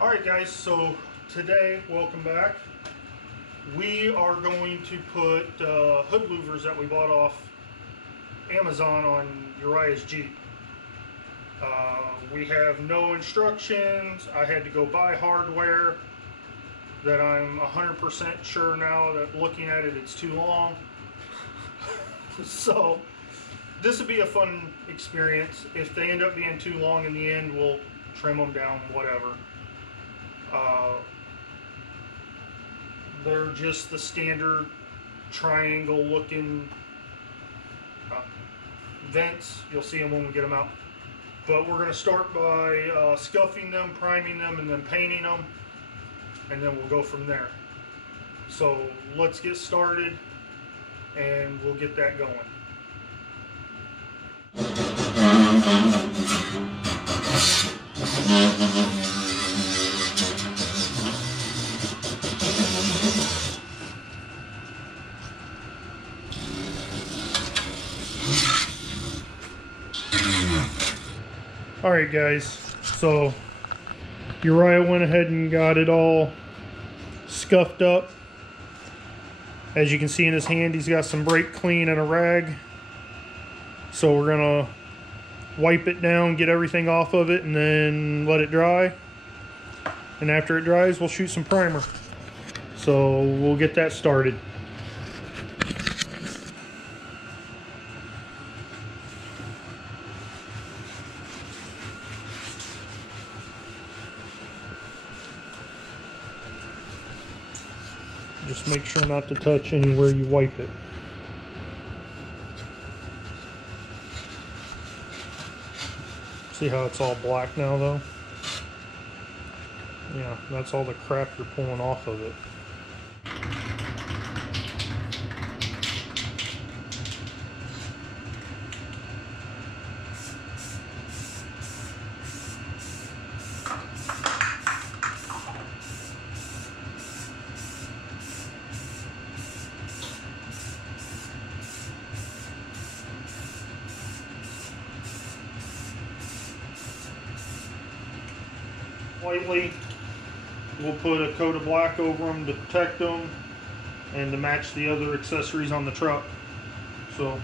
Alright guys, so today, welcome back. We are going to put hood louvers that we bought off Amazon on Uriah's Jeep. We have no instructions. I had to go buy hardware that I'm 100% sure now that looking at it, it's too long. So this would be a fun experience. If they end up being too long in the end, we'll trim them down, whatever. They're just the standard triangle looking vents. You'll see them when we get them out. But we're going to start by scuffing them, priming them, and then painting them. And then we'll go from there. So let's get started and we'll get that going. Alright guys, so Uriah went ahead and got it all scuffed up. As you can see in his hand, he's got some brake clean and a rag. So we're gonna wipe it down, get everything off of it, and then let it dry. And after it dries, we'll shoot some primer. So we'll get that started. Just make sure not to touch anywhere you wipe it. See how it's all black now though? Yeah, that's all the crap you're pulling off of it. Lightly, we'll put a coat of black over them to protect them and to match the other accessories on the truck. So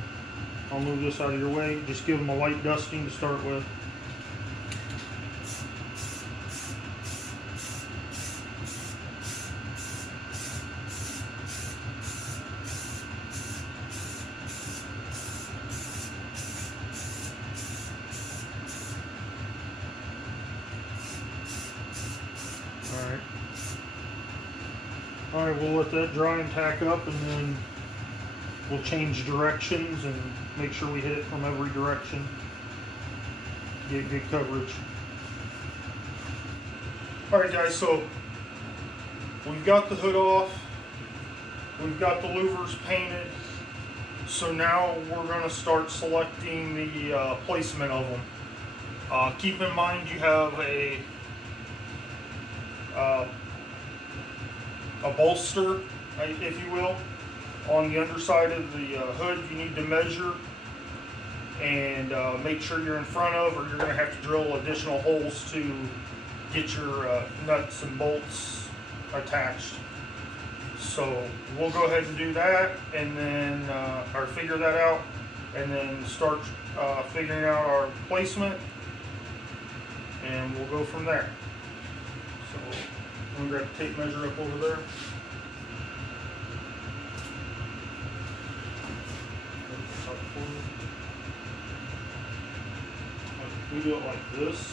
I'll move this out of your way. Just give them a light dusting to start with. Alright, we'll let that dry and tack up, and then we'll change directions and make sure we hit it from every direction to get good coverage. Alright guys, so we've got the hood off, we've got the louvers painted, so now we're going to start selecting the placement of them. Keep in mind you have a bolster, if you will, on the underside of the hood. You need to measure and make sure you're in front of, or you're going to have to drill additional holes to get your nuts and bolts attached. So we'll go ahead and do that, and then or figure that out, and then start figuring out our placement, and we'll go from there. So I'm going to grab the tape measure up over there. We do it like this.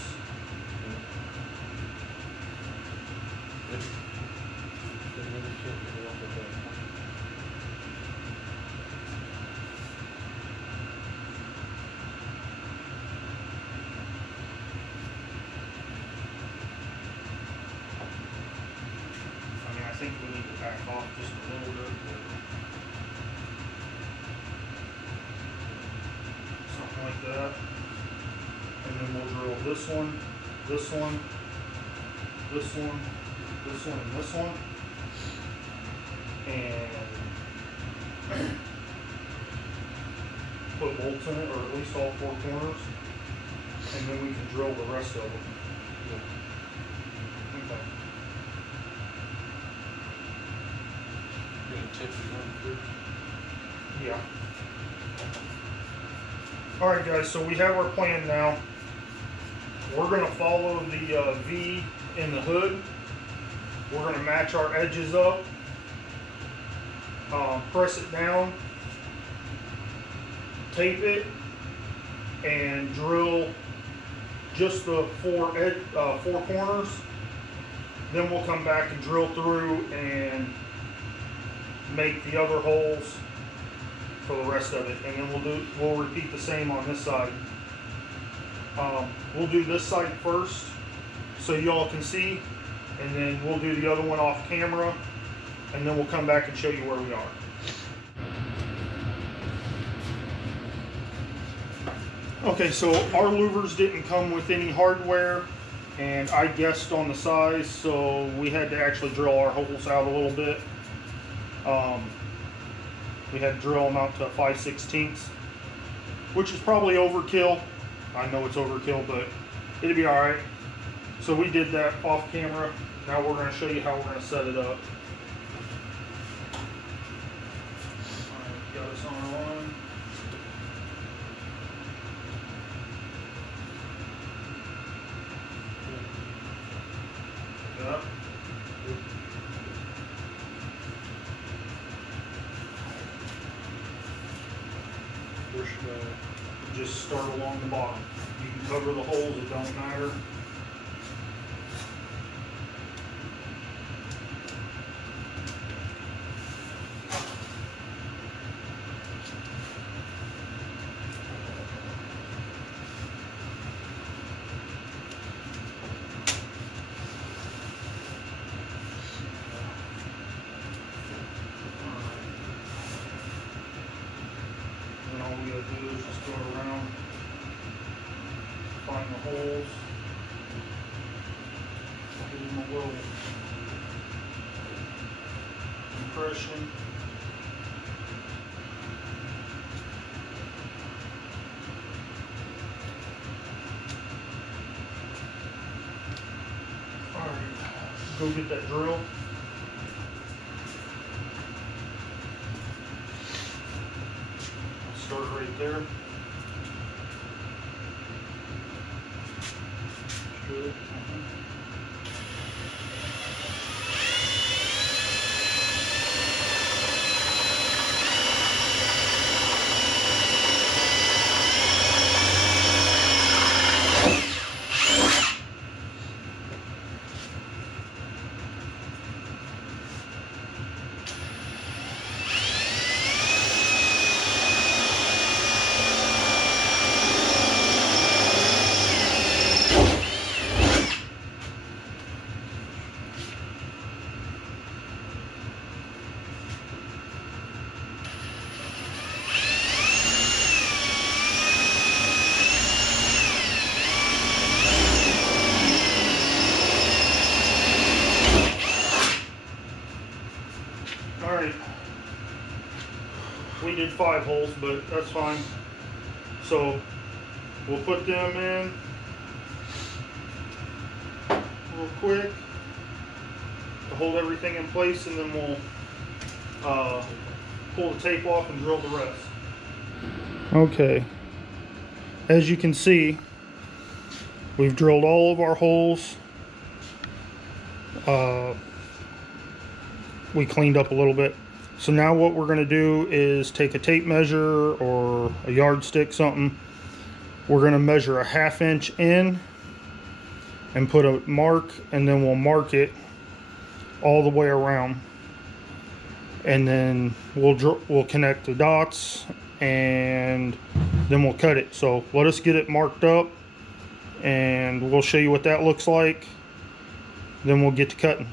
I think we need to back off just a little bit. Something like that. And then we'll drill this one, this one, this one, this one, and this one. And put bolts in it, or at least all four corners. And then we can drill the rest of them. Okay. Yeah. Alright guys, so we have our plan now. We're going to follow the V in the hood. We're going to match our edges up. Press it down. Tape it. And drill just the four corners. Then we'll come back and drill through and make the other holes for the rest of it, and then we'll repeat the same on this side. We'll do this side first so y'all can see, and then we'll do the other one off camera, and then we'll come back and show you where we are. Okay, so our louvers didn't come with any hardware, and I guessed on the size, so we had to actually drill our holes out a little bit. We had to drill them out to 5/16, which is probably overkill. I know it's overkill, but it'll be all right. So we did that off camera. Now we're going to show you how we're going to set it up. All right, got us on our line. Yep. Just start along the bottom. You can cover the holes, it don't matter. All we gotta do is just go around, find the holes, give them a little compression. All right, go get that drill. Start right there. Good. Alright, we did 5 holes, but that's fine. So we'll put them in real quick to hold everything in place, and then we'll pull the tape off and drill the rest. Okay, as you can see, we've drilled all of our holes. We cleaned up a little bit. So now what we're going to do is take a tape measure or a yardstick, something. We're going to measure a 1/2 inch in and put a mark, and then we'll mark it all the way around, and then we'll connect the dots, and then we'll cut it. So let us get it marked up, and we'll show you what that looks like. Then we'll get to cutting.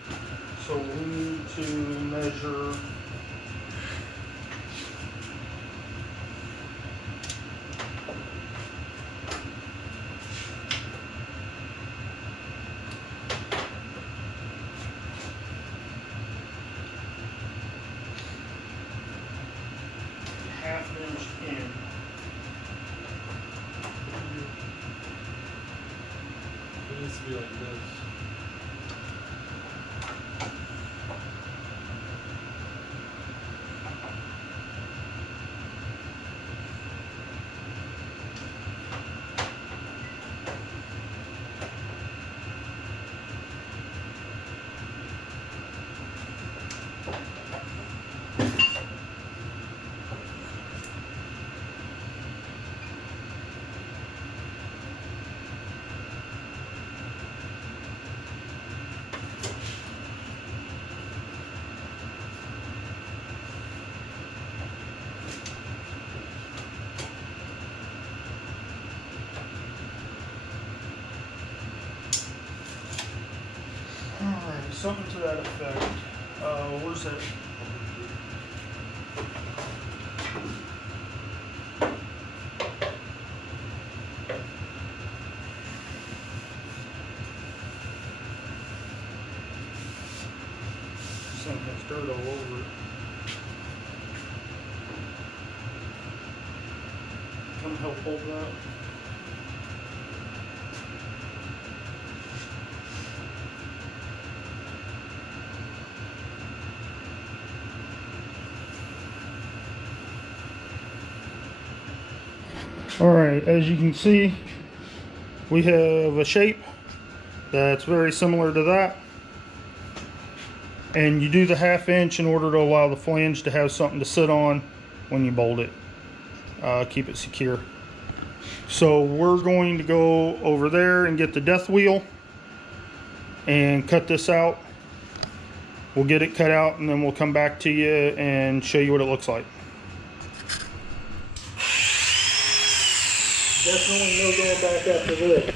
So we need to measure half inch in. It needs to be like this. something to that effect. Where's that? Something has dirt all over it. Come help hold that. Alright, as you can see, we have a shape that's very similar to that. And you do the 1/2 inch in order to allow the flange to have something to sit on when you bolt it. Keep it secure. So we're going to go over there and get the death wheel and cut this out. We'll get it cut out and then we'll come back to you and show you what it looks like. Definitely no going back after this.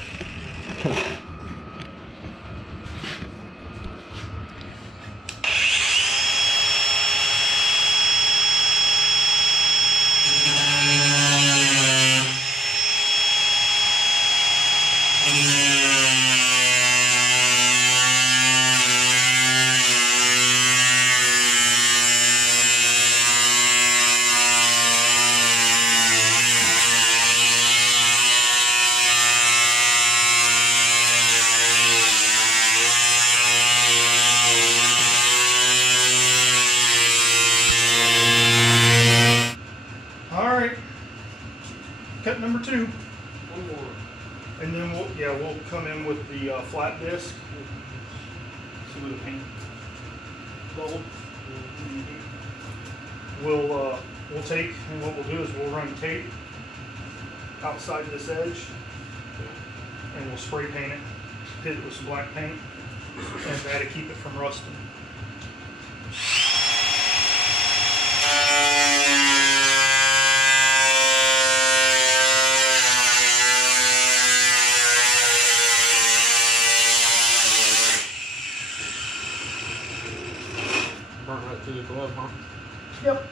Cut number 2. One more. And then we'll come in with the flat disc. See where the paint bubble. We'll take, and what we'll do is we'll run tape outside this edge and we'll spray paint it, hit it with some black paint, and that'll keep it from rusting. To the glove, huh? Yep.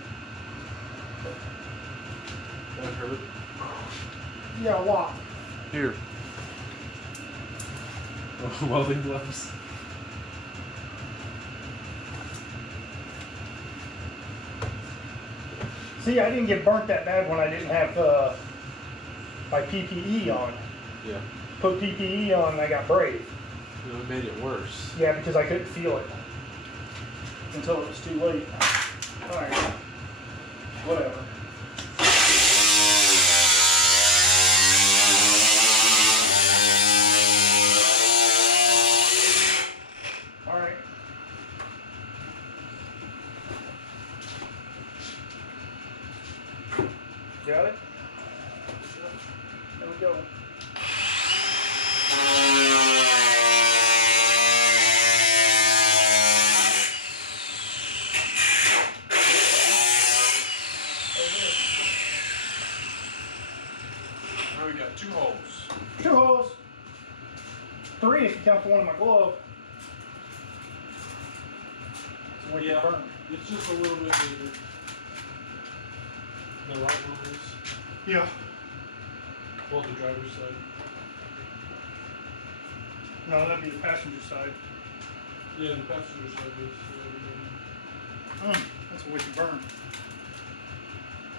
That hurt. Yeah, a lot. Here. Welding gloves. See, I didn't get burnt that bad when I didn't have my PPE on. Yeah. Put PPE on and I got brave. You know, it made it worse. Yeah, because I couldn't feel it until it was too late. Alright. Whatever. Alright. Got it? There we go. Now we got 2 holes. 2 holes. 3 if you count the one in my glove. So we can burn. It's just a little bit bigger. The right one is. Yeah. Well, the driver's side. No, that'd be the passenger side. Yeah, the passenger side is. That's what we can burn.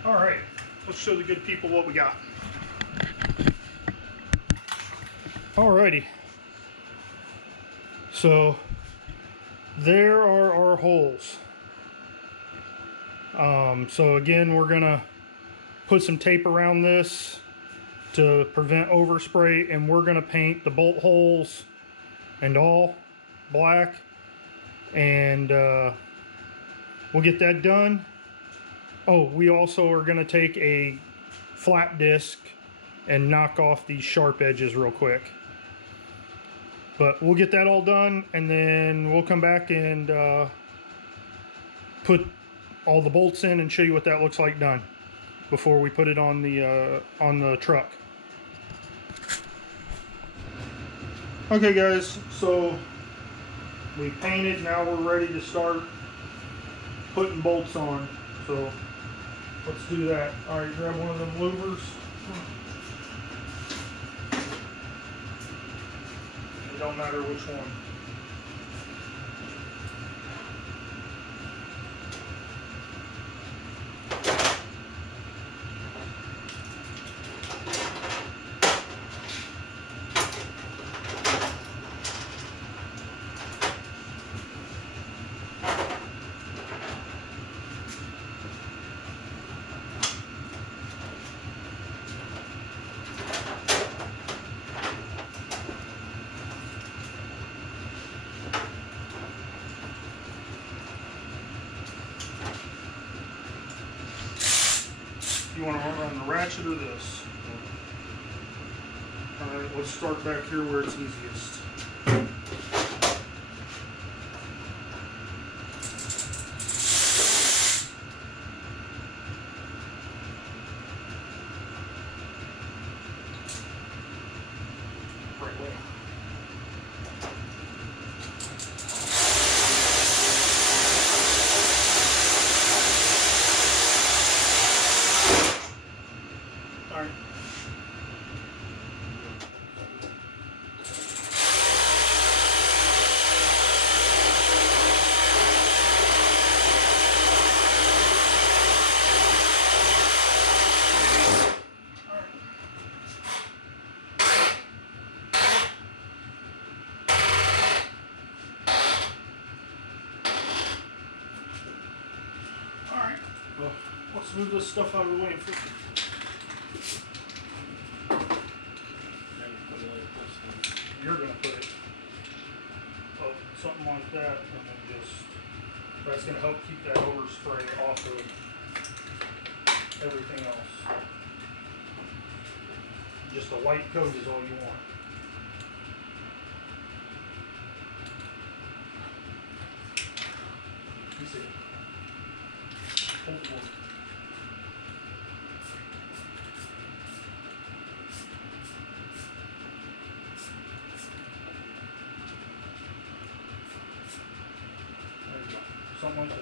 Alright, let's show the good people what we got. Alrighty. So, there are our holes. So again, we're gonna put some tape around this to prevent overspray, and we're gonna paint the bolt holes and all black, and we'll get that done. Oh, we also are gonna take a flat disc and knock off these sharp edges real quick. But we'll get that all done, and then we'll come back and put all the bolts in and show you what that looks like done before we put it on the truck. Okay guys, so We painted, now we're ready to start putting bolts on. So let's do that. All right, grab one of them louvers. It don't matter which one. You want to run the ratchet or this? All right, let's start back here where it's easiest. Right way. All right. All right. Well, let's move this stuff out of the way. You're gonna put it something like that, and then just that's gonna help keep that overspray off of everything else. Just a light coat is all you want. You see it. Hold the board. There you go. Something like that.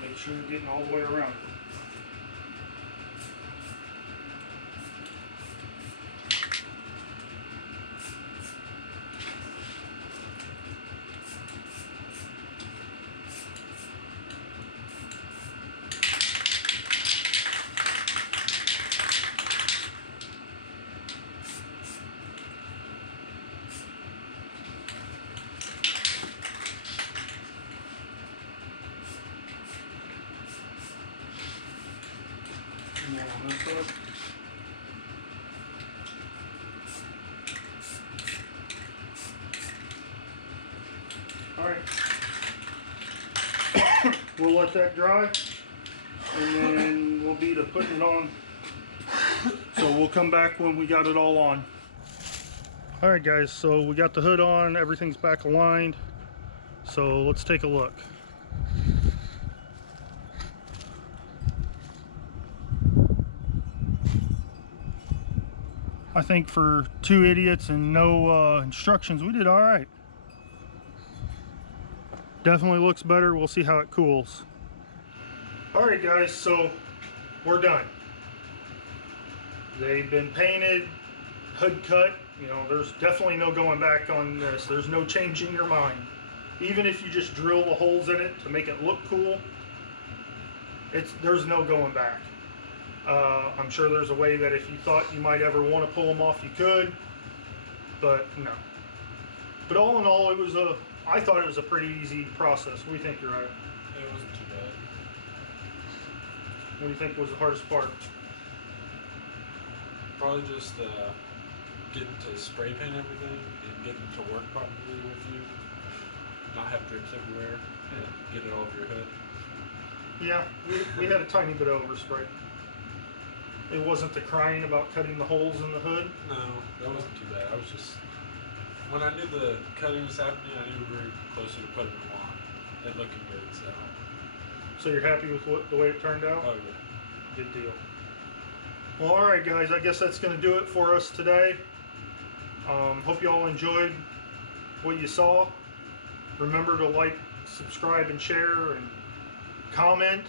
Make sure you're getting all the way around it. And then on this side. All right. We'll let that dry, and then we'll be to putting it on. So we'll come back when we got it all on. All right, guys. So we got the hood on. Everything's back aligned. So let's take a look. I think for two idiots and no instructions, we did all right. Definitely looks better. We'll see how it cools. All right, guys, so we're done. They've been painted, hood cut. You know, there's definitely no going back on this. There's no changing your mind. Even if you just drill the holes in it to make it look cool, there's no going back. I'm sure there's a way that if you thought you might ever want to pull them off, you could, but no. But all in all, I thought it was a pretty easy process. What do you think, you're right? It wasn't too bad. What do you think was the hardest part? Probably just getting to spray paint everything and getting it to work properly with you. Not have drips everywhere and get it all over your hood. Yeah, we had a tiny bit of overspray. It wasn't the crying about cutting the holes in the hood? No, that wasn't too bad. When I knew the cutting was happening, I knew we were closer to putting them on. and looking good. So you're happy with the way it turned out? Oh yeah. Good deal. Well, all right, guys. I guess that's going to do it for us today. Hope you all enjoyed what you saw. Remember to like, subscribe, and share, and comment.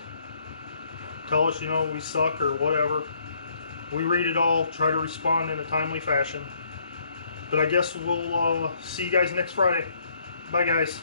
Tell us, we suck or whatever. We read it all. Try to respond in a timely fashion. But I guess we'll see you guys next Friday. Bye, guys.